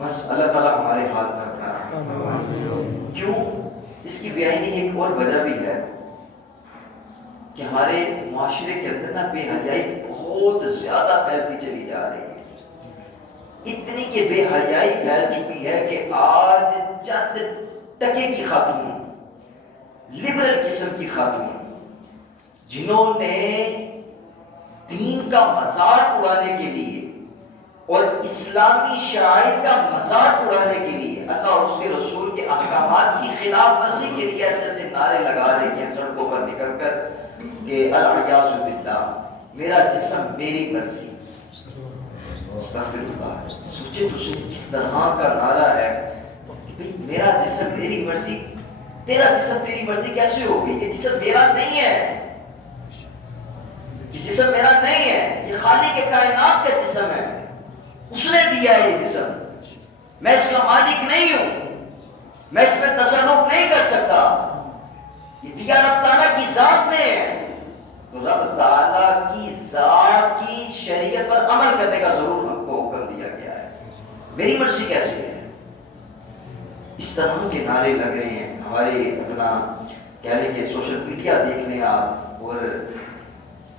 بس اللہ تعالیٰ ہمارے حال پر اپنا رحم۔ کیوں؟ اس کی بیانی ایک اور وجہ بھی ہے کہ ہمارے معاشرے کے اندر نا بے حیائی بہت زیادہ پھیلتی چلی جا رہی ہے۔ اتنی کہ بے حیائی پھیل چکی ہے کہ آج چند ٹکے کی خاتون، لبرل قسم کی خاتون، جنہوں نے دین کا مذاق اڑانے کے لیے اور اسلامی شاعر کا مذاق اڑانے کے لیے اللہ اور اس کے رسول کے احکامات کی خلاف ورزی کے لیے ایسے ایسے نعرے لگا رہے ہیں سڑکوں پر نکل کر کہ الیاذ باللہ، میرا جسم میری مرضی۔ استغفر اللہ۔ سوچے تو کس طرح کا نعرہ ہے کہ بھئی میرا جسم میری مرضی، تیرا جسم تیری مرضی کیسے ہوگی؟ یہ جسم میرا نہیں ہے، یہ جسم میرا نہیں ہے، یہ خالق کے کائنات کا جسم ہے، اس نے دیا ہے یہ جسم، میں اس کا مالک نہیں ہوں، میں اس میں تصرف نہیں کر سکتا، یہ دیا رب تعالیٰ کی ذات نے ہے۔ تو رب تعالیٰ کی ذات کی شریعت پر عمل کرنے کا ضرور ہم کو حکم دیا گیا ہے۔ میری مرضی کیسے ہے؟ اس طرح کے نعرے لگ رہے ہیں۔ ہمارے اپنا کہہ لیں کہ سوشل میڈیا دیکھ لیں آپ اور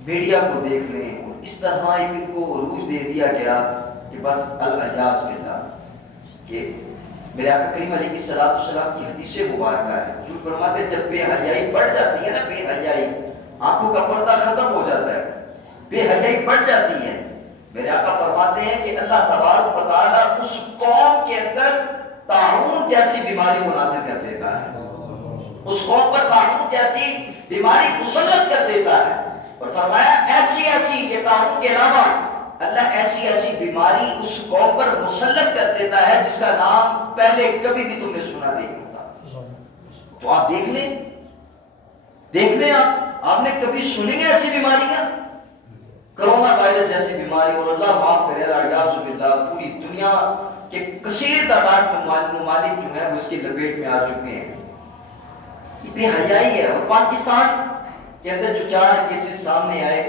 میڈیا کو دیکھ لیں، اور اس طرح ایک ان کو عروج دے دیا گیا کہ بس الیاذ باللہ، کہ میرے آقا کریم علیہ السلام کی حدیث مبارکہ ہے، حضور فرماتے ہیں جب بے حیائی بڑھ جاتی ہے نا، بے حیائی آنکھوں کا پردہ ختم ہو جاتا ہے، بے حیائی بڑھ جاتی ہے، میرے آقا فرماتے ہیں کہ اللہ تبارک و تعالیٰ اس قوم کے اندر طاعون جیسی بیماری کو نازل کر دیتا ہے، اس قوم پر طاعون جیسی بیماری مسلط کر دیتا ہے، اور فرمایا ایسی ایسی، یہ طاعون کے علاوہ اللہ ایسی ایسی بیماری اس قوم پر مسلط کر دیتا ہے جس کا نام پہلے کبھی بھی تم نے سنا نہیں ہوتا۔ تو آپ دیکھ لیں آپ نے کبھی سنی ہے ایسی بیماریاں؟ کرونا وائرس جیسی بیماری، اور اللہ معاف کرے الیاذ باللہ پوری دنیا کے کثیر تعداد ممالک جو ہیں وہ اس کی لپیٹ میں آ چکے ہیں۔ یہ بے حیائی ہے۔ اور پاکستان کے اندر جو 4 کیسز سامنے آئے،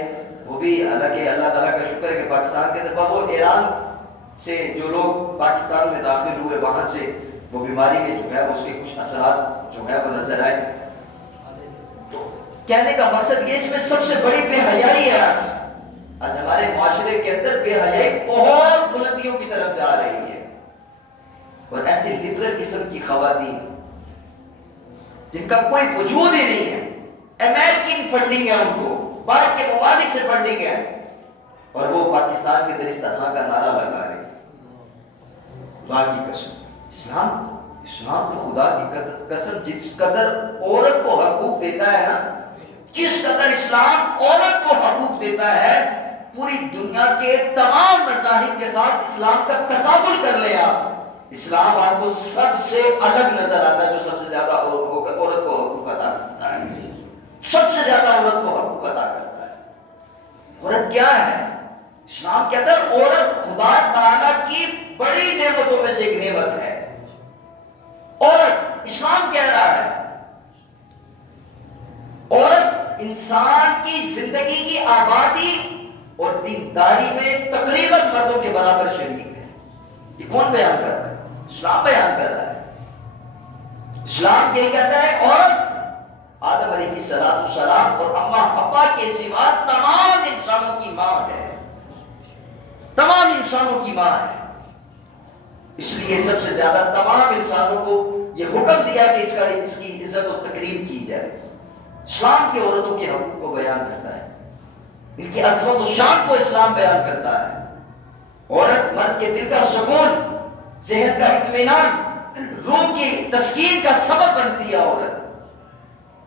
وہ بھی حالانکہ اللہ تعالیٰ کا شکر ہے کہ پاکستان کے اندر وہ ایران سے جو لوگ پاکستان میں داخل ہوئے وہاں سے وہ بیماری کے جو ہے اس کے کچھ اثرات جو ہے وہ نظر آئے۔ تو کہنے کا مقصد یہ اس میں سب سے بڑی بے حیائی ہے آج ہمارے معاشرے کے اندر بے حیائی بہت بلندیوں کی طرف جا رہی ہے، اور ایسی لبرل قسم کی خواتین جن کا کوئی وجود ہی نہیں ہے، امریکن فنڈنگ ہے، ان کو باہر کے ممالک سے فنڈنگ ہے، اور وہ پاکستان کے اندر اس طرح کا نعرہ لگا رہے ہیں۔ خدا کی قسم، اسلام تو خدا کی قسم جس قدر عورت کو حقوق دیتا ہے نا، جس قدر اسلام عورت کو حقوق دیتا ہے، پوری دنیا کے تمام مذاہب کے ساتھ اسلام کا تقابل کر لے آپ، اسلام آپ کو سب سے الگ نظر آتا ہے، جو سب سے زیادہ عورت کو حقوق عطا کرتا ہے، سب سے زیادہ عورت کو حقوق عطا کرتا ہے۔ عورت کیا ہے؟ اسلام کے اندر عورت خدا تعالیٰ کی بڑی نعمتوں میں سے ایک نعمت ہے۔ عورت، اسلام کہہ رہا ہے عورت انسان کی زندگی کی آبادی اور دینداری میں تقریباً مردوں کے برابر شریک ہے۔ یہ کون بیان کر رہا ہے؟ اسلام بیان کر رہا ہے۔ اسلام یہ کہتا ہے عورت آدم علیہ السلام اور اماں ابا کے سوا تمام انسانوں کی ماں ہے، تمام انسانوں کی ماں ہے، اس لیے سب سے زیادہ تمام انسانوں کو یہ حکم دیا کہ اس کی عزت و تکریم کی جائے۔ اسلام کی عورتوں کے حقوق کو بیان کرتا ہے، ان کی عظمت و شان کو اسلام بیان کرتا ہے۔ عورت مرد کے دل کا سکون، ذہن کا اطمینان، روح کی تسکین کا سبب بنتی ہے عورت،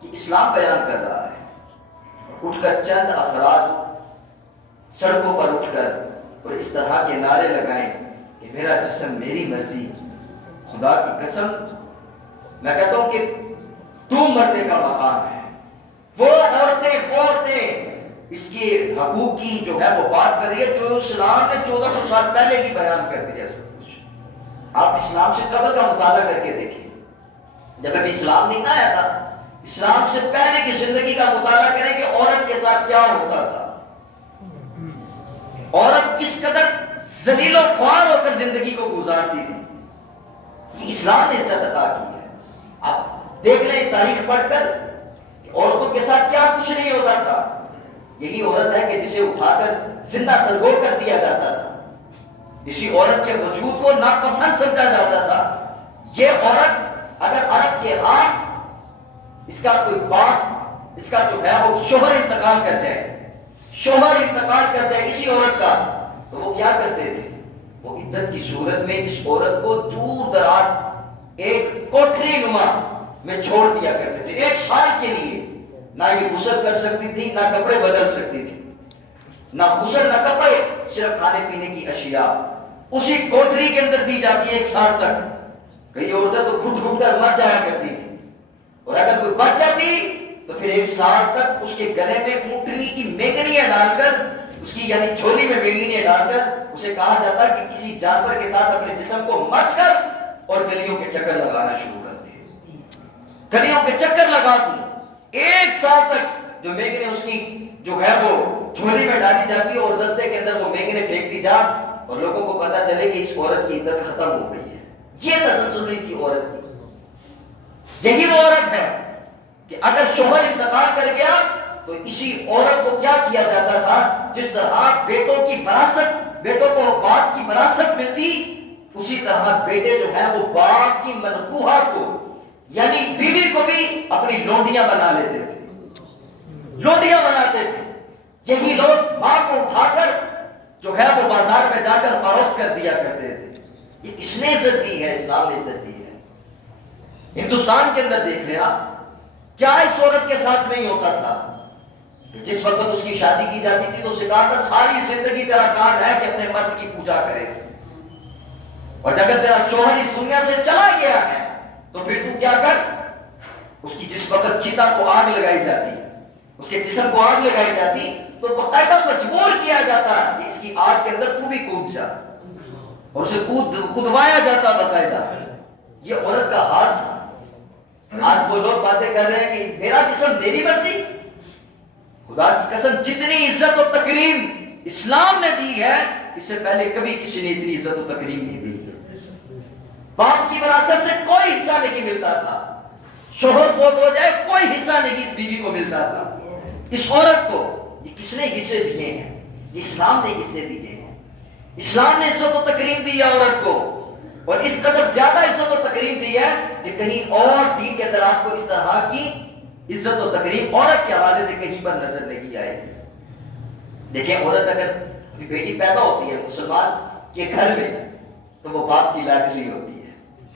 کہ اسلام بیان کر رہا ہے۔ اٹھ کر چند افراد سڑکوں پر اٹھ کر اور اس طرح کے نعرے لگائیں کہ میرا جسم میری مرضی، خدا کی قسم میں کہتا ہوں کہ تو مرنے کا مقام ہے۔ وہ عورتیں اس کے حقوق کی جو ہے وہ بات کر رہی ہے جو اسلام نے 1400 سال پہلے کی بیان کر دیا سب کچھ۔ آپ اسلام سے قبل کا مطالعہ کر کے دیکھیں، جب ابھی اسلام نہیں آیا تھا، اسلام سے پہلے کی زندگی کا مطالعہ کریں کہ عورت کے ساتھ کیا ہوتا تھا، عورت کس قدر ذلیل و خوار ہو کر زندگی کو گزارتی تھی۔ یہ اسلام نے عزت عطا کی ہے. آپ دیکھ لیں تاریخ پڑھ کر عورتوں کے ساتھ کیا کچھ نہیں ہوتا تھا. یہی عورت ہے کہ جسے اٹھا کر زندہ ترگو کر دیا جاتا تھا. اسی عورت کے وجود کو ناپسند سمجھا جاتا تھا. یہ عورت اگر عرب کے ہاں اس کا کوئی باپ، اس کا جو ہے وہ شوہر انتقال کر جائے، شوہر انتقال کر جائے اسی عورت کا، تو وہ کیا کرتے تھے؟ وہ عدت کی صورت میں اس عورت کو دور دراز ایک کوٹھری نما میں چھوڑ دیا کرتے تھے 1 سال کے لیے. نہ یہ غسل کر سکتی تھی، نہ کپڑے بدل سکتی تھی، نہ غسل نہ کپڑے، صرف کھانے پینے کی اشیاء اسی کوٹھری کے اندر دی جاتی ہے 1 سال تک. کئی عورتیں تو گھٹ گھٹ کر مر جایا کرتی تھی، اور اگر کوئی بچ جاتی تو پھر 1 سال تک اس کے گلے میں اونٹنی کی مینگنیاں ڈال کر، اس کی یعنی جھولی میں مینگنیاں ڈال کر اسے کہا جاتا کہ کسی جانور کے ساتھ اپنے جسم کو مس کر اور گلیوں کے چکر لگانا شروع کر دے. گلیوں کے چکر لگا دوں 1 سال تک جو میگنے اس کی جو ہے وہ جھولی میں ڈالی جاتی ہے، اور رستے کے اندر وہ میگنے پھینکتی جا اور لوگوں کو پتا چلے کہ اس عورت کی عدت ختم ہو گئی ہے. یہ تسلسل نہیں تھی عورت کی. یہی وہ عورت ہے کہ اگر شوہر انتقال کر گیا تو اسی عورت کو کیا کیا جاتا تھا؟ جس طرح بیٹوں کی وراثت، بیٹوں کو باپ کی وراثت ملتی، اسی طرح بیٹے جو ہیں وہ باپ کی منقوہہ کو یعنی بیوی کو بھی اپنی لونڈیاں بنا لیتے تھے، لونڈیاں بناتے تھے. یہی لوگ ماں کو اٹھا کر جو ہے وہ بازار میں جا کر فروخت کر دیا کرتے تھے. یہ کس نے عزت دی ہے؟ اسلام نے عزت دی ہے. ہندوستان کے اندر دیکھ لیا کیا اس عورت کے ساتھ نہیں ہوتا تھا. جس وقت اس کی شادی کی جاتی تھی تو اسے کہا تھا ساری زندگی تیرا کام ہے کہ اپنے مرد کی پوجا کرے، اور اگر تیرا شوہر اس دنیا سے چلا گیا ہے تو پھر تو کیا کر، اس کی جس وقت چتا کو آگ لگائی جاتی، اس کے جسم کو آگ لگائی جاتی تو باقاعدہ مجبور کیا جاتا کہ اس کی آگ کے اندر تو بھی کود جا، اور اسے کودوایا جاتا باقاعدہ. یہ عورت کا حال تھا. آج وہ لوگ باتیں کر رہے ہیں کہ میرا جسم میری مرضی. خدا کی قسم جتنی عزت و تکریم اسلام نے دی ہے اس سے پہلے کبھی کسی نے اتنی عزت و تکریم نہیں دی. باپ کی وراثت سے کوئی حصہ نہیں ملتا تھا. شوہر فوت ہو جائے کوئی حصہ نہیں اس بیوی کو ملتا تھا. اس عورت کو یہ کس نے حصے دیے ہیں؟ یہ اسلام نے حصے دیے ہیں. اسلام نے عزت و تکریم دی ہے عورت کو، اور اس قدر زیادہ عزت و تکریم دی ہے کہ کہیں اور دین کے اندر آپ کو اس طرح کی عزت و تکریم عورت کے حوالے سے کہیں پر نظر نہیں آئے گی. دیکھیں عورت اگر بیٹی پیدا ہوتی ہے مسلمان کے گھر میں تو وہ باپ کی لاڈلی ہوتی ہے،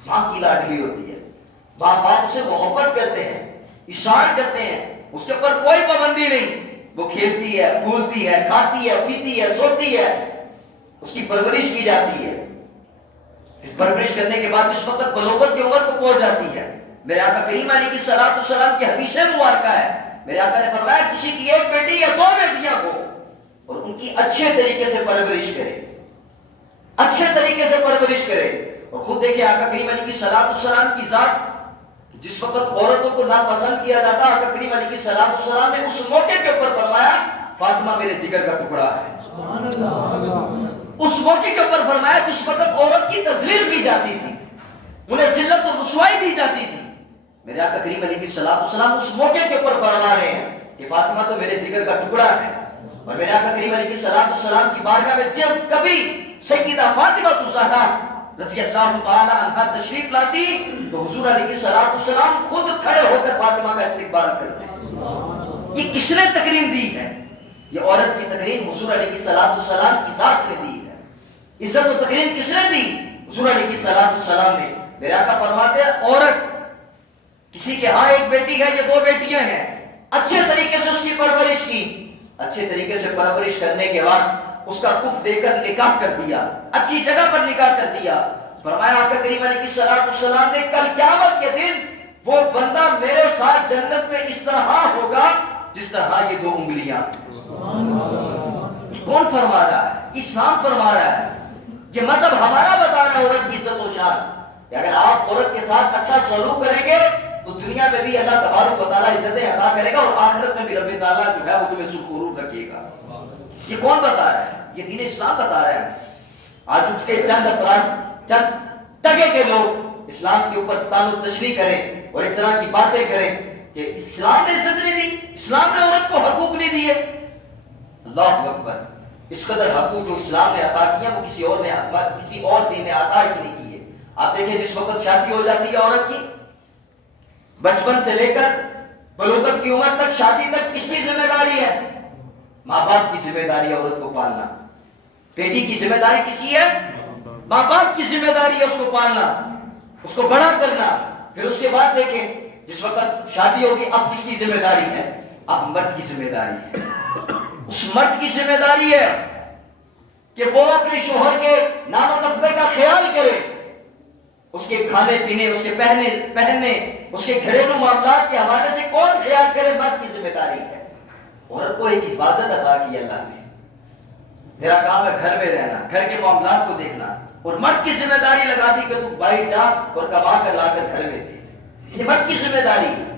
ماں کی لاڈلی ہوتی ہے. ماں باپ سے محبت کرتے ہیں، اشار کرتے ہیں، اس کے اوپر کوئی پابندی نہیں. وہ کھیلتی ہے، پھولتی ہے، کھاتی ہے، پیتی ہے، سوتی ہے، اس کی پرورش کی جاتی ہے. پرورش کرنے کے بعد جس وقت بلوغت کی عمر کو پہنچ جاتی ہے، میرے آقا کریم علیہ السلام کی حدیث مبارکہ ہے، میرے آقا نے فرمایا کسی کی 1 بیٹی یا 2 بیٹیاں ہو اور ان کی اچھے طریقے سے پرورش کرے، اچھے طریقے سے پرورش کرے. اور خود دیکھیں آقا کریم علیہ السلام کی ذات، جس وقت عورتوں کو ناپسند کیا جاتا آقا کریم علیہ السلام نے اس موقع کے اوپر فرمایا فاطمہ میرے جگر کا ٹکڑا ہے. سبحان اللہ. اس موقع کے اوپر فرمایا جس وقت عورت کی تذلیل کی جاتی تھی، انہیں ذلت و رسوائی دی جاتی تھی، میرے آقا کریم علیہ السلام اس موقع کے اوپر فرما رہے ہیں کہ فاطمہ تو میرے جگر کا ٹکڑا ہے. اور میرے آقا کریم علیہ السلام کی بارگاہ میں جب کبھی سیدہ فاطمہ الزہرا رضی اللہ تعالی عنہا تشریف لاتی تو حضور علیہ السلام خود کھڑے ہو کر فاطمہ کا استقبال کرتے. یہ کس نے تکریم دی ہے؟ یہ عورت کی تکریم حضور علیہ السلام کی ذات نے دی ہے. عزت و تکریم کس نے دی؟ حضور علیہ السلام نے. میرے آقا فرماتے ہیں عورت کسی کے ہاں 1 بیٹی ہے یا 2 بیٹیاں ہیں، اچھے طریقے سے اس کی پرورش کی، اچھے طریقے سے پرورش کرنے کے بعد اس کا کف دے کر نکاح کر دیا، اچھی جگہ پر نکاح کر دیا. فرمایا آقا کریم علیہ السلام نے کل قیامت کے دن وہ بندہ میرے ساتھ جنت میں اس طرح ہوگا جس طرح یہ 2 انگلیاں. کون فرما رہا ہے؟ اسلام فرما رہا ہے. یہ مذہب ہمارا بتا رہا ہے عورت کی عزت و شان کہ اگر آپ عورت کے ساتھ اچھا سلوک کریں گے تو دنیا میں بھی اللہ تبارک و تعالیٰ عزتیں عطا کرے گا، اور آخرت میں بھی رب تعالیٰ جو ہے وہ تمہیں سرخرور رکھے گا. یہ کون بتا رہا ہے؟ یہ دین اسلام بتا رہا ہے. آج اٹھ کے چند افراد، چند ٹگے کے لوگ اسلام کے اوپر تان و تشریح کریں اور اس طرح کی باتیں کریں کہ اسلام نے عزت نہیں دی، اسلام نے عورت کو حقوق نہیں دیے. اللہ اکبر. اس قدر حقوق جو اسلام نے عطا کیا وہ کسی اور دین نے عطا ہی نہیں کیے. آپ دیکھیں جس وقت شادی ہو جاتی ہے عورت کی، بچپن سے لے کر بلوغت کی عمر تک، شادی تک کس کی ذمہ داری ہے؟ ماں باپ کی ذمہ داری ہے عورت کو پالنا. بیٹی کی ذمہ داری کس کی ہے؟ ماں باپ کی ذمہ داری ہے اس کو پالنا، اس کو بڑا کرنا. پھر اس کے بعد دیکھیں جس وقت شادی ہوگی اب کس کی ذمہ داری ہے؟ اب مرد کی ذمہ داری ہے. اس مرد کی ذمہ داری ہے کہ وہ اپنے شوہر کے نام و نفقے کا خیال کرے، اس کے کھانے پینے، اس کے پہننے، اس کے گھریلو معاملات کے حوالے سے کون خیال کرے؟ مرد کی ذمہ داری ہے. عورت کو ایک حفاظت عطا کی اللہ نے. میرا کام ہے گھر میں رہنا، گھر کے معاملات کو دیکھنا، اور مرد کی ذمہ داری لگا دی کہ تو باہر جا اور کما کر لا کر گھر میں دے. یہ مرد کی ذمہ داری ہے.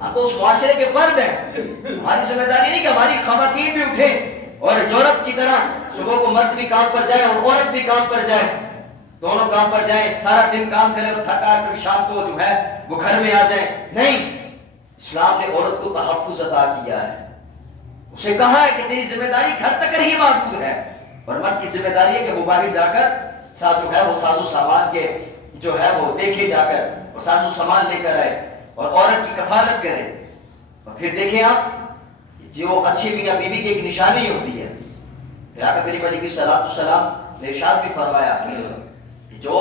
ہم تو اس معاشرے کے فرد ہیں. ہماری ذمہ داری نہیں کہ ہماری خواتین بھی اٹھیں اور جورت کی طرح صبح کو مرد بھی کام پر جائے اور عورت بھی کام پر جائے، دونوں کام پر جائیں، سارا دن کام کریں اور تھکا کر شام کو جو ہے وہ گھر میں آ جائیں. نہیں، اسلام نے عورت کو تحفظ عطا کیا ہے. اسے کہا ہے کہ تیری ذمہ داری گھر تک ہی محدود ہے، اور مرد کی ذمہ داری ہے کہ وہ باہر جا کر جو ہے وہ ساز و سامان کے جو ہے وہ دیکھے جا کر اور ساز و سامان لے کر آئے اور عورت کی کفالت کرے. اور پھر دیکھیں آپ جو اچھی میاں بیوی کی ایک نشانی ہوتی ہے. پھر آقا کریم علیہ السلام نے ارشاد بھی فرمایا کہ جو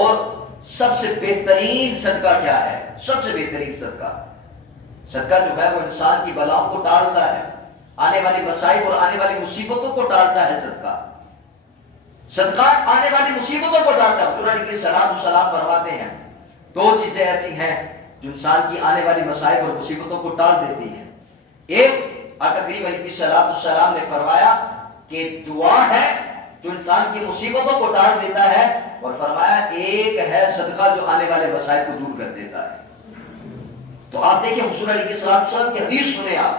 سب سے بہترین صدقہ کیا ہے؟ سب سے بہترین صدقہ جو ہے وہ انسان کی بلاؤں کو ٹالتا ہے، آنے والی مصائب اور آنے والی مصیبتوں کو ٹالتا ہے. صدقہ آنے والی مصیبتوں کو ٹالتا ہے. حضور علیہ السلام فرماتے ہیں دو چیزیں ایسی ہیں جو انسان کی آنے والی مصائب اور مصیبتوں کو ٹال دیتی ہیں. ایک آقا کریم علیہ السلام نے فرمایا کہ دعا ہے جو انسان کی مصیبتوں کو ٹال دیتا ہے، اور فرمایا ایک ہے صدقہ جو آنے والے مصائب کو دور کر دیتا ہے. تو آپ دیکھیں حضور علیہ السلام کی حدیث سنیں آپ.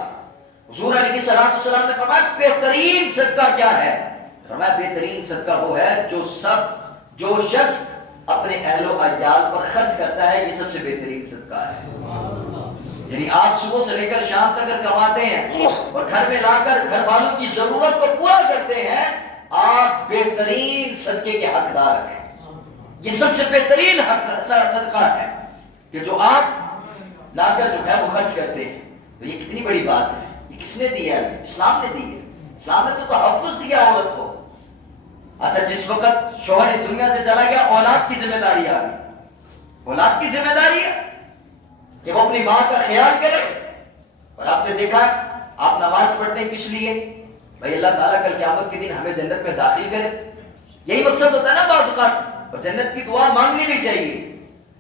حضور علیہ السلام نے فرمایا بہترین صدقہ کیا ہے؟ فرمایا بہترین صدقہ وہ ہے جو شخص اپنے اہل و عیال پر خرچ کرتا ہے. یہ سب سے بہترین صدقہ ہے. یعنی آپ صبح سے لے کر شام تک اگر کماتے ہیں اور گھر میں لا کر گھر والوں کی ضرورت کو پورا کرتے ہیں، آپ بہترین صدقے کے حقدار ہیں. یہ سب سے بہترین صدقہ ہے کہ جو آپ لا کر جو ہے وہ خرچ کرتے ہیں. تو یہ کتنی بڑی بات ہے. یہ کس نے دی ہے؟ اسلام نے دی ہے. اسلام نے تو تحفظ دیا عورت کو. اچھا جس وقت شوہر اس دنیا سے چلا گیا، اولاد کی ذمہ داری آ گئی. اولاد کی ذمہ داری ہے کہ وہ اپنی ماں کا خیال کرے. اور آپ نے دیکھا آپ نماز پڑھتے ہیں کس لیے؟ بھائی اللہ تعالیٰ کل قیامت کے دن ہمیں جنت میں داخل کرے. یہی مقصد ہوتا ہے نا بعض اوقات. اور جنت کی دعا مانگنی بھی چاہیے.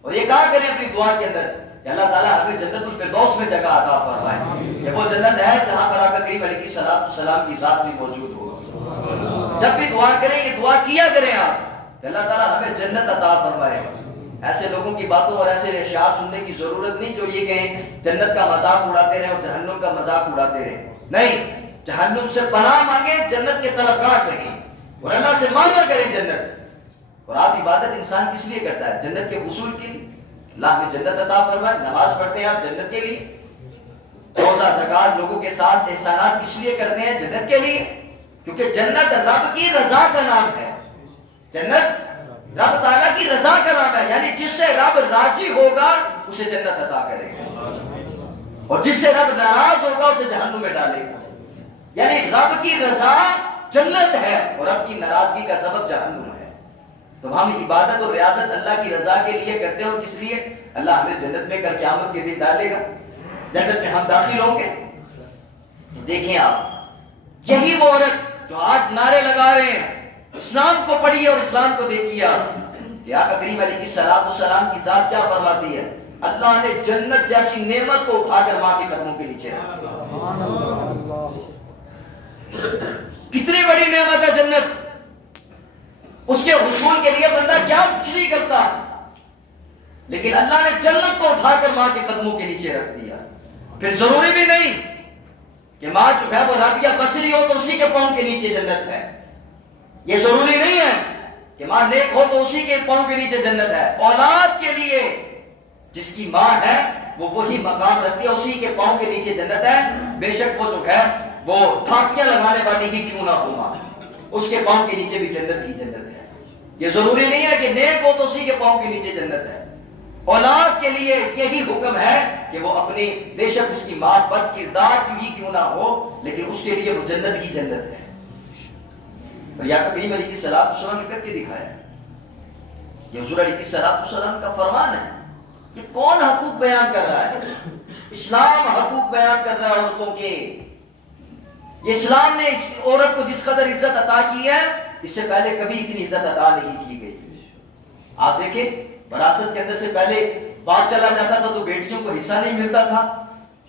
اور یہ کہا کریں اپنی دعا کے اندر کہ اللہ تعالیٰ ہمیں جنت الفردوس میں جگہ عطا فرمائے. یہ وہ جنت ہے جہاں پر آقا کریم علیہ السلام کی ذات بھی موجود ہو. جب بھی دعا کریں یہ دعا کیا کریں آپ کہ اللہ تعالیٰ ہمیں جنت عطا فرمائے. ایسے لوگوں کی باتوں اور ایسے اشعار سننے کی ضرورت نہیں جو یہ کہیں جنت کا مذاق اڑاتے رہیں اور جہنم کا مذاق اڑاتے رہیں. نہیں، جہنم سے پناہ مانگیں، جنت کے طلبگار رہیں اور اللہ سے مانگا کریں جنت. اور آپ عبادت انسان کس لیے کرتا ہے؟ جنت کے حصول کے لیے. اللہ ہمیں جنت عطا فرمائے. نماز پڑھتے ہیں آپ جنت کے لیے. روزہ زکات لوگوں کے ساتھ احسانات کس لیے کرتے ہیں؟ جنت کے لیے. کیونکہ جنت رب کی رضا کا نام ہے. جنت رب تعالیٰ کی رضا کا نام ہے. یعنی جس سے رب راضی ہوگا اسے جنت عطا کرے گا، اور جس سے رب ناراض ہوگا اسے جہنم میں ڈالے گا. یعنی رب کی رضا جنت ہے اور رب کی ناراضگی کا سبب جہنم ہے. تو ہم عبادت اور ریاضت اللہ کی رضا کے لیے کرتے ہیں. اور کس لیے؟ اللہ ہمیں جنت میں کل قیامت کے دن ڈالے گا، جنت میں ہم داخل ہوں گے. تو دیکھیں آپ یہی وہ عورت جو آج نعرے لگا رہے ہیں اسلام کو پڑھیے اور اسلام کو دیکھیے آپ کہ آقا کریم علیہ السلام کی ذات کیا فرماتی ہے. اللہ نے جنت جیسی نعمت کو اٹھا کر ماں کے قدموں کے نیچے رکھا. کتنی بڑی نعمت ہے جنت. اس کے حصول کے لیے بندہ کیا کچھ نہیں کرتا، لیکن اللہ نے جنت کو اٹھا کر ماں کے قدموں کے نیچے رکھ دیا. پھر ضروری بھی نہیں کہ ماں جو ہے وہ رابعہ بصری ہو تو اسی کے پاؤں کے نیچے جنت ہے. یہ ضروری نہیں ہے. کہ ماں نیک ہو تو اسی کے پاؤں کے نیچے جنت ہے. اولاد کے لیے جس کی ماں ہے وہ وہی مقام رکھتی ہے, اسی کے پاؤں کے نیچے جنت ہے. بے شک وہ جو ہے وہ ٹھاکیاں لگانے والی ہی کیوں نہ ہو ماں, اس کے پاؤں کے نیچے بھی جنت ہی جنت ہے. یہ ضروری نہیں ہے کہ نیک ہو تو اسی کے پاؤں کے نیچے جنت ہے. اولاد کے لیے یہی حکم ہے کہ وہ اپنی, بے شک اس کی ماں بد کردار کیوں نہ ہو, لیکن اس کے لیے وہ جنت ہی جنت ہے. اور یا کریم علیہ السلام نے کر کے دکھایا. یہ حضور علیہ السلام کا فرمان ہے. یہ کون حقوق بیان کر رہا ہے؟ اسلام حقوق بیان کر رہا ہے عورتوں کے. یہ اسلام نے اس عورت کو جس قدر عزت عطا کی ہے, اس سے پہلے کبھی اتنی عزت عطا نہیں کی گئی. آپ دیکھیں وراثت کے اندر سے پہلے باپ چلا جاتا تھا تو بیٹیوں کو حصہ نہیں ملتا تھا,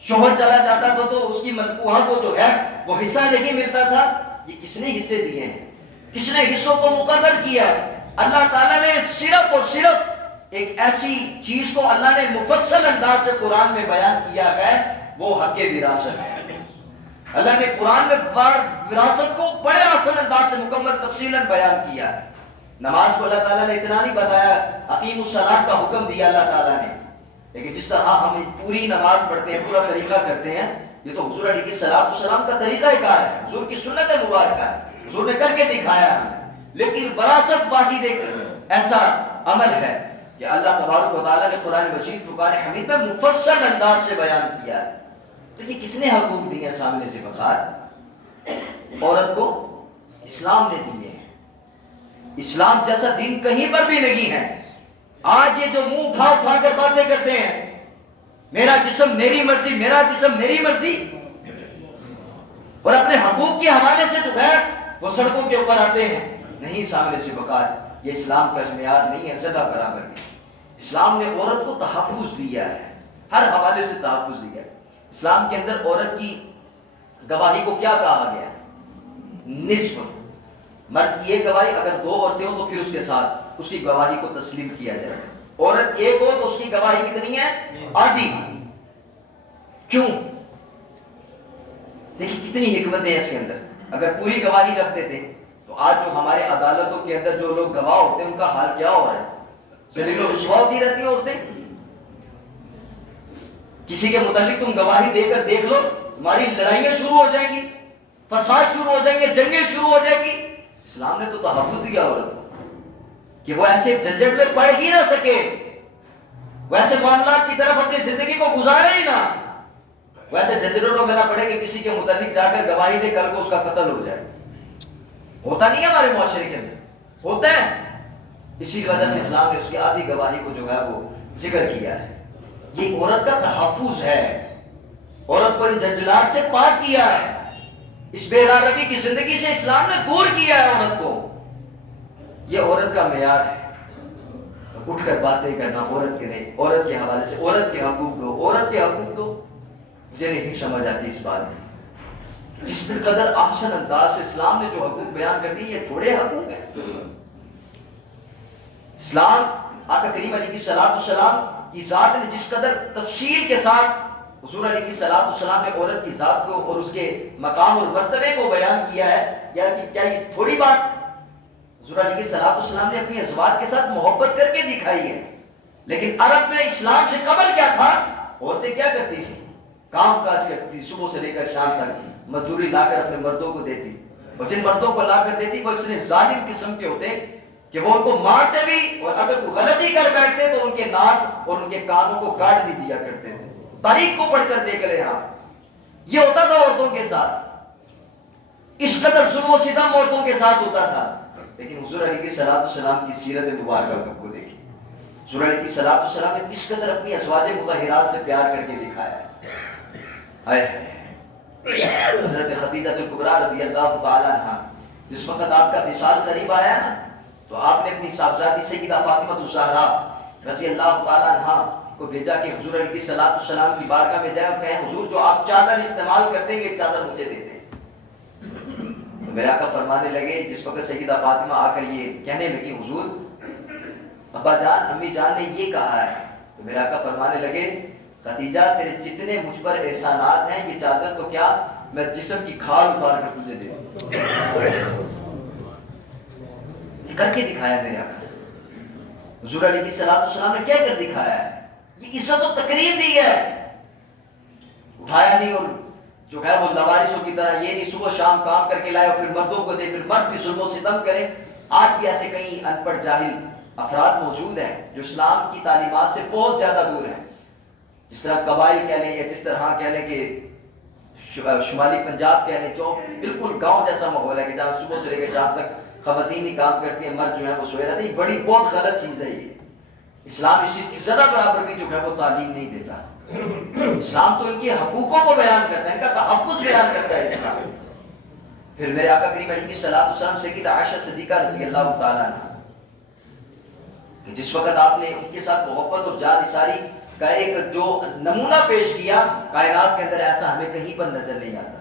شوہر چلا جاتا تھا تو اس کی ملکوہا کو جو ہے وہ حصہ نہیں ملتا تھا. یہ کس نے حصے دیے ہیں؟ کس نے حصوں کو مقرر کیا ہے؟ اللہ تعالیٰ نے صرف اور صرف ایک ایسی چیز کو اللہ نے مفصل انداز سے قرآن میں بیان کیا ہے, وہ حق وراثت ہے. اللہ نے قرآن میں وراثت کو بڑے آسان انداز سے مکمل تفصیلاً بیان کیا ہے. نماز کو اللہ تعالیٰ نے اتنا نہیں بتایا, اقیم الصلاۃ کا حکم دیا اللہ تعالیٰ نے, لیکن جس طرح ہم پوری نماز پڑھتے ہیں, پورا طریقہ کرتے ہیں, یہ تو حضور علیہ السلام کا طریقہ کار ہے, حضور کی سنت مبارکہ ہے, حضور نے کر کے دکھایا ہے. لیکن وراثت واحد ایک ایسا عمل ہے کہ اللہ تبارک و تعالیٰ نے قرآن مجید فرقان حمید میں مفصل انداز سے بیان کیا ہے. تو یہ کس نے حقوق دیے ہیں سامنے سے بخار؟ عورت کو اسلام نے دیے ہیں. اسلام جیسا دین کہیں پر بھی نہیں ہے. آج یہ جو منہ اٹھا کر باتیں کرتے ہیں, میرا جسم میری مرضی, میرا جسم میری مرضی, اور اپنے حقوق کے حوالے سے جو ہے وہ سڑکوں کے اوپر آتے ہیں, نہیں سامنے سے بقا. یہ اسلام کا معیار نہیں ہے ذرا برابر بھی. اسلام نے عورت کو تحفظ دیا ہے, ہر حوالے سے تحفظ دیا ہے. اسلام کے اندر عورت کی گواہی کو کیا کہا گیا ہے؟ نصف. مرد کی ایک گواہی, اگر دو عورتیں ہوں تو پھر اس کے ساتھ اس کی گواہی کو تسلیم کیا جائے. عورت ایک ہو تو اس کی گواہی کتنی ہے؟ آدھی. کیوں؟ دیکھیں کتنی حکمتیں ہیں اس کے اندر. اگر پوری گواہی رکھ دیتے تو آج جو ہمارے عدالتوں کے اندر جو لوگ گواہ ہوتے ہیں ان کا حال کیا ہو رہا ہے؟ ذلیل و رسوا ہوتی رہتی ہیں عورتیں. کسی کے متعلق تم گواہی دے کر دیکھ لو, تمہاری لڑائیاں شروع ہو جائیں گی, فساد شروع ہو جائیں گے, جنگیں شروع ہو جائیں گی. اسلام نے تو تحفظ دیا عورت کو کہ وہ ایسے جھنجٹ میں پڑ ہی نہ سکے, وہ ایسے معاملات کی طرف اپنی زندگی کو گزارے ہی نہ, وہ ایسے جھنجٹوں میں نہ پڑے کہ کسی کے متعلق جا کر گواہی دے, کل کو اس کا قتل ہو جائے. ہوتا نہیں ہے ہمارے معاشرے کے اندر, ہوتا ہے. اسی وجہ سے اسلام نے اس کی آدھی گواہی کو جو ہے وہ ذکر کیا ہے. یہ عورت کا تحفظ ہے, عورت کو ان جنجالات سے پاک کیا ہے, اس بے رغبتی کی زندگی سے اسلام نے دور کیا ہے عورت کو. یہ عورت کا معیار ہے. اٹھ کر باتیں کرنا عورت کے نہیں, عورت کے حوالے سے عورت کے حقوق دو, عورت کے حقوق دو, مجھے نہیں سمجھ آتی اس بات میں. جس قدر آسان انداز سے اسلام نے جو حقوق بیان کر دی, یہ تھوڑے حقوق ہیں. اسلام آقا کریم علیہ السلام کی ذات نے جس قدر تفصیل کے ساتھ حضور علیہ السلام نے عورت کی ذات کو اور اس کے مقام اور مرتبے کو بیان کیا ہے, یا کہ کیا یہ تھوڑی بات؟ حضور علیہ السلام نے اپنی ازواج کے ساتھ محبت کر کے دکھائی ہے. لیکن عرب میں اسلام سے قبل کیا تھا؟ عورتیں کیا کرتی تھیں؟ کام کاج کرتی تھی, صبح سے لے کر شام تک مزدوری لا کر اپنے مردوں کو دیتی, اور جن مردوں کو لا کر دیتی وہ اس نے ظالم قسم کے ہوتے کہ وہ ان کو مارتے بھی, اور اگر کوئی غلطی کر بیٹھتے تو ان کے ناک اور ان کے کانوں کو کاٹ بھی دیا کرتے تھے. تاریخ کو پڑھ کر دیکھ لیں آپ, یہ ہوتا تھا عورتوں کے ساتھ. اس قدر ظلم و ستم عورتوں کے ساتھ ہوتا تھا. لیکن حضور علیہ السلام کی سیرت مبارکہ کو دیکھیں. حضور علیہ السلام نے کس قدر اپنی ازواج مطہرات سے پیار کر کے دکھایا. حضرت خدیجہ الکبریٰ رضی اللہ تعالیٰ عنہا, جس وقت آپ کا وصال قریب آیا نا, تو آپ نے اپنی صاحبزادی سیدہ فاطمہ الزہرا رضی اللہ تعالیٰ عنہا کو بھیجا کہ حضور علیہ السلام کی بارگاہ میں جائیں اور کہیں حضور جو آپ چادر استعمال کرتے ہیں یہ چادر مجھے دے دیں. تو میرے آقا فرمانے لگے, جس وقت سیدہ فاطمہ آ کر یہ کہنے لگی حضور ابا جان امی جان نے یہ کہا ہے, تو میرے آقا فرمانے لگے خدیجہ تیرے جتنے مجھ پر احسانات ہیں, یہ چادر تو کیا میں جسم کی کھال اتار کر تجھے دے دوں. کر کے دکھایا میرے آقا حضور علیہ السلام نے کیا کر دکھایا ہے. یہ عزت و تکریم دی ہے, اٹھایا نہیں اور جو ہے وہ لوارثوں کی طرح یہ نہیں صبح شام کام کر کے لائے اور پھر مردوں کو دے, پھر مرد بھی ظلم و ستم کریں. آج بھی ایسے کئی ان پڑھ جاہل افراد موجود ہیں جو اسلام کی تعلیمات سے بہت زیادہ دور ہیں. جس طرح قبائل کہہ لیں یا جس طرح کہہ لیں کہ شمالی پنجاب کہہ لیں, جو بالکل گاؤں جیسا ماحول ہے کہ جہاں صبح سے لے کے شام تک خواتین ہی کام کرتی ہیں, مرد جو ہے وہ سوئے رہتے ہیں. بڑی بہت غلط چیز ہے یہ. اسلام اس چیز کی ذرا برابر بھی جو ہے وہ تعلیم نہیں دیتا. اسلام تو ان کے حقوقوں کو بیان کرتا ہے, ان کا تحفظ بیان کرتا ہے اسلام. پھر میرے آقا کریم علیہ الصلوۃ والسلام سیدہ عائشہ صدیقہ رضی اللہ تعالیٰ عنہا, کہ جس وقت آپ نے ان کے ساتھ محبت اور جانثاری کا ایک جو نمونہ پیش کیا کائنات کے اندر, ایسا ہمیں کہیں پر نظر نہیں آتا.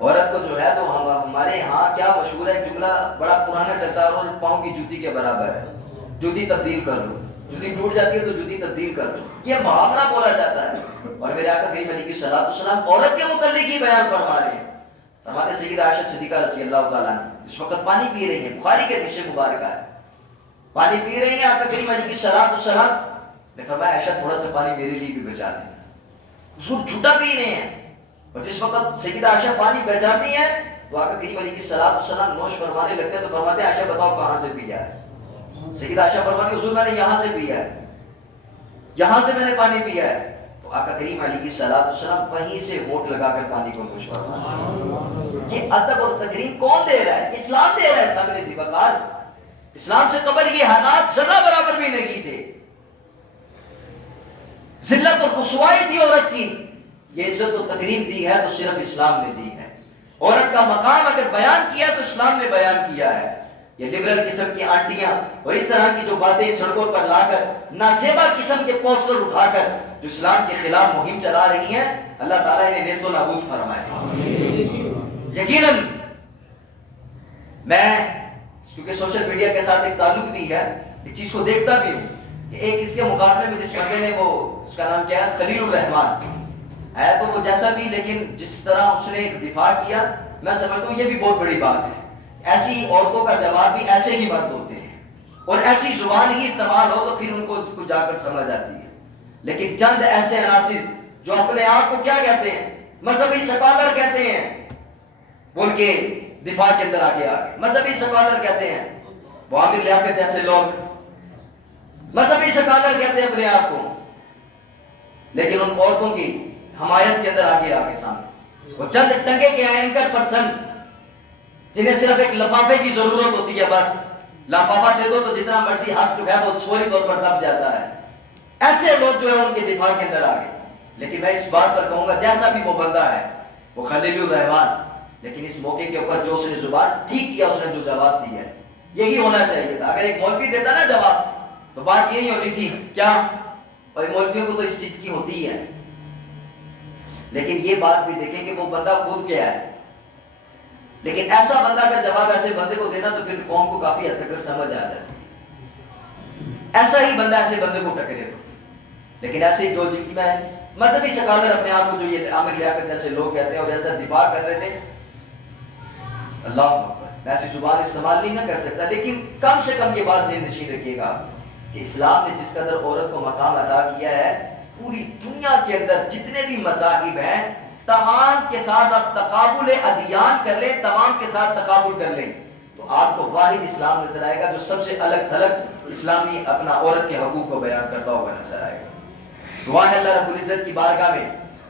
عورت کو جو ہے تو ہمارے ہاں کیا مشہور ہے جملہ, بڑا پرانا چلتا ہے, اور پاؤں کی جوتی کے برابر ہے. جوتی تبدیل کر لو, جوتی ٹوٹ جاتی ہے تو جوتی تبدیل کر لو, یہ محاورہ بولا جاتا ہے. اور میرے آقا کریم علیہ الصلوۃ والسلام عورت کے متعلق ہی بیان فرما رہے ہیں. فرماتے سیدہ عائشہ صدیقہ رضی اللہ تعالیٰ عنہ اس وقت پانی پی رہی ہیں, بخاری کے حدیث مبارکہ ہے, پانی پی رہی ہیں. آقا کریم علیہ الصلوۃ والسلام نے فرمایا عائشہ تھوڑا سا پانی میرے لیے بھی بچا دیں. اس کو جھوٹا پی رہے ہیں, اور جس وقت سیدہ عائشہ پانی بچاتی ہیں تو آقا کریم علیہ الصلوۃ والسلام نوش فرمانے لگتے ہیں. تو فرماتے ہیں عائشہ بتاؤ کہاں سے پیا ہے؟ سیدہ عائشہ فرماتی حضور میں نے یہاں سے پیا ہے, یہاں سے میں نے پانی پیا ہے. تو آقا کریم علیہ الصلوۃ والسلام وہیں سے ہونٹ لگا کر پانی کو نوش فرماتے. یہ ادب اور تکریم کون دے رہا ہے؟ اسلام دے رہا ہے. سامنے سی وقار, اسلام سے قبل یہ حالات ذرہ برابر بھی نہیں تھے. ذلت اور رسوائی تھی عورت کی, یہ عزت و تکریم دی ہے تو صرف اسلام نے دی ہے. عورت کا مقام اگر بیان کیا تو اسلام نے بیان کیا ہے. یہ لبرل قسم کی آنٹیاں اور اس طرح کی جو باتیں سڑکوں پر لا کر نازیبا قسم کے پوسٹر اٹھا کر جو اسلام کے خلاف مہم چلا رہی ہیں, اللہ تعالیٰ انہیں نیست و نابود فرمائے. یقیناً میں کیونکہ سوشل میڈیا کے ساتھ ایک تعلق بھی ہے, ایک چیز کو دیکھتا بھی ہوں کہ ایک اس کے مقابلے میں جس بندے نے وہ اس کا نام کیا ہے خلیل الرحمان ہے, تو وہ جیسا بھی, لیکن جس طرح اس نے ایک دفاع کیا میں سمجھتا ہوں یہ بھی بہت بڑی بات ہے. ایسی عورتوں کا جواب بھی ایسے ہی مرد ہوتے ہیں, اور ایسی زبان ہی استعمال ہو تو پھر ان کو اس کو جا کر سمجھ آتی ہے. لیکن چند ایسے عناصر جو اپنے آپ کو کیا کہتے ہیں, مذہبی سکالر کہتے ہیں, وہ ان کے دفاع کے اندر آگے آگے مذہبی سکالر کہتے ہیں. وہ عامر لیاقت جیسے لوگ مذہبی سکالر کہتے ہیں اپنے آپ کو, لیکن ان عورتوں کی حمایت کے اندر آگے آگے سامنے وہ چند ٹنگے کے اینکر پرسن جنہیں صرف ایک لفافے کی ضرورت ہوتی ہے, بس لفافہ دے دو تو جتنا مرضی حق جو ہے وہ فوری طور پر دب جاتا ہے. ایسے لوگ جو ہے ان کے دفاع کے اندر آگے. لیکن میں اس بات پر کہوں گا جیسا بھی وہ بندہ ہے وہ خلیل الرحمان, لیکن اس موقع کے اوپر جو اس نے زبان ٹھیک کیا, اس نے جو جواب دیا ہے یہی ہونا چاہیے تھا. اگر ایک مولوی دیتا نا جواب تو بات یہی ہونی تھی کیا, اور مولویوں کو تو اس چیز کی ہوتی ہی ہے. لیکن یہ بات بھی دیکھیں کہ وہ بندہ خود کیا ہے. لیکن ایسا بندہ اگر جواب ایسے بندے کو دینا تو پھر قوم کو کافی حد تک سمجھ آ جائے. ایسا ہی بندہ ایسے بندے کو ٹکرے تو, لیکن ایسے ہی جو جن کی میں مذہبی سکالر اپنے آپ کو جو یہ عامر لیاقت جیسے لوگ کہتے ہیں اور ایسا دفاع کر رہے تھے, اللہ اکبر, میں ایسی زبان استعمال نہیں نہ کر سکتا. لیکن کم سے کم یہ بات ذہن نشین رکھیے گا کہ اسلام نے جس قدر عورت کو مقام عطا کیا ہے, پوری دنیا کے اندر جتنے بھی مذاہب ہیں تمام کے ساتھ آپ تقابل ادیان کر لیں, تمام کے ساتھ تقابل کر لیں تو آپ کو واحد اسلام نظر آئے گا جو سب سے الگ تھلگ اسلامی اپنا عورت کے حقوق کو بیان کرتا ہوا نظر آئے گا. دعا ہے اللہ رب العزت کی بارگاہ میں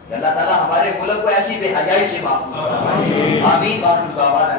کہ اللہ تعالیٰ ہمارے ملک کو ایسی بے حیائی سے محفوظ فرمائے. آمین. آخر دعوانا